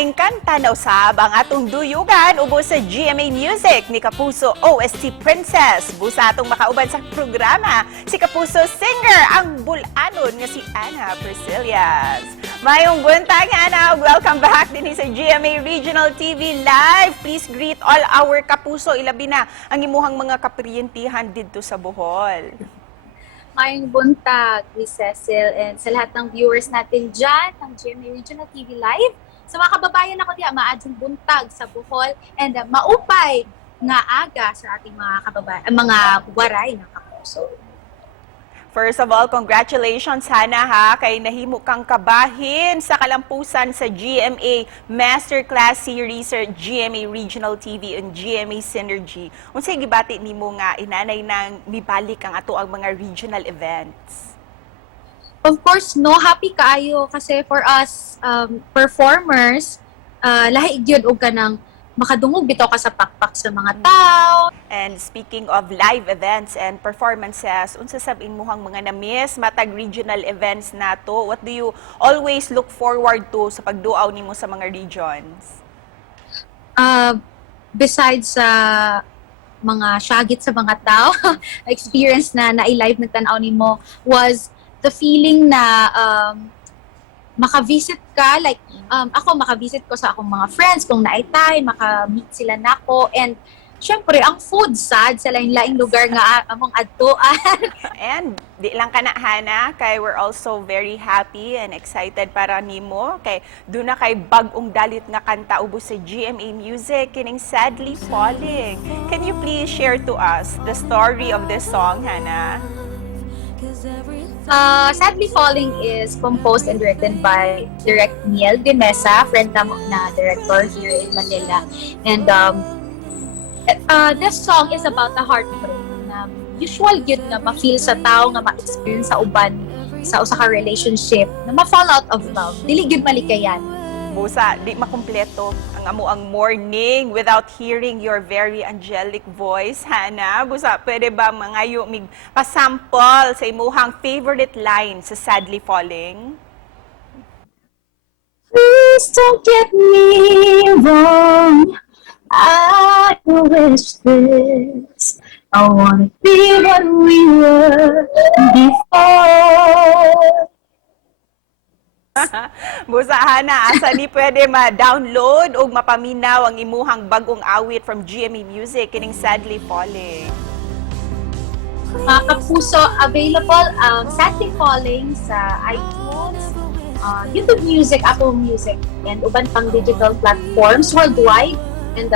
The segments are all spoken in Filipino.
laing kanta na usab ang atong duyugan ubos sa GMA Music ni Kapuso OST Princess. Busa atong makauban sa programa si Kapuso singer ang bulanon nga si Ana Priscillas. Mayong buntag Ana, welcome back din sa GMA Regional TV Live. Please greet all our Kapuso, ilabi na ang imuhang mga kapriyentihan didto sa Bohol. Mayong buntag, Miss Cecil, and sa lahat ng viewers natin dyan, ng GMA Regional TV Live. Sa mga kababayan ako diya, maadjong buntag sa Bohol, and maupay nga aga sa ating mga kababayan, mga waray ng Kapuso. First of all, congratulations Hana ha, kay nahimo kang kabahin sa kalampusan sa GMA Masterclass Series sa GMA Regional TV and GMA Synergy. Unsay gibati nimo nga inanay nang mibalik ang ato ang mga regional events? Of course, no, happy kaayo kasi for us performers, lahi gyud og kanang makadungog bitaw ka sa pakpak sa mga tao. And speaking of live events and performances, unsa sab imuhang mga na-miss matag regional events nato? What do you always look forward to sa pagduaw nimo sa mga regions? Besides sa mga syagit sa mga tao, experience na na-live nagtanaw nimo was the feeling na maka-visit ka, like, ako maka-visit ko sa akong mga friends, kung naitay, maka-meet sila nako, and syempre, ang food sad sa lain-laing lugar nga among adtuan. And di lang ka na Hana, kay we're also very happy and excited para nimo kay do na kay bag-ong dalit nga kanta ubos sa GMA Music kining Sadly Falling. Can you please share to us the story of this song, Hana? Sadly Falling is composed and directed by Direct Niel de Mesa, friend na director here in Manila. And this song is about the heartbreak na usual yun nga ma-feel sa tao nga ma-experience sa uban sa usa ka relationship na ma-fall out of love. Dili gyud malikayan. Busa, di makumpleto ang amo ang morning without hearing your very angelic voice, Hana. Busa, pwede ba mangayo mig pasample sa imuhang favorite line sa Sadly Falling? Please don't get me wrong. I wish this. I wanna be what we were before. Busa Hana, asa ni pwede ma-download o mapaminaw ang imuhang bagong awit from GMA Music kining Sadly Falling? Mga Kapuso, available Sadly Falling sa iTunes, YouTube Music, Apple Music, and uban pang digital platforms worldwide. And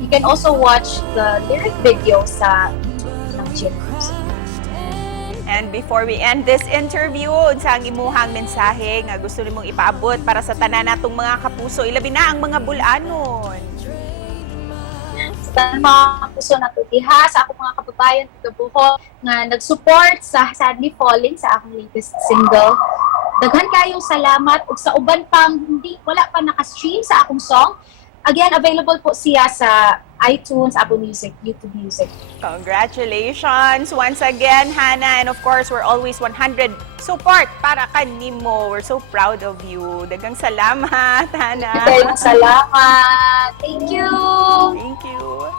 you can also watch the lyric video sa YouTube ng GMA Music. And before we end this interview, unsa ang imuhang mensahe nga gusto nimong ipaabot para sa tanan natong mga Kapuso, ilabi na ang mga bulanon? Sa mga Kapuso na diha, sa akong mga kababayan sa Bohol nga nag-support sa Sadly Falling sa akong latest single. Daghan kayong salamat ug sa uban pang wala pa naka-stream sa akong song. Again, available po siya sa iTunes, Apple Music, YouTube Music. Congratulations once again, Hana. And of course, we're always 100 support para kanimo. We're so proud of you. Daghang salamat, Hana. Salamat. Thank you. Thank you.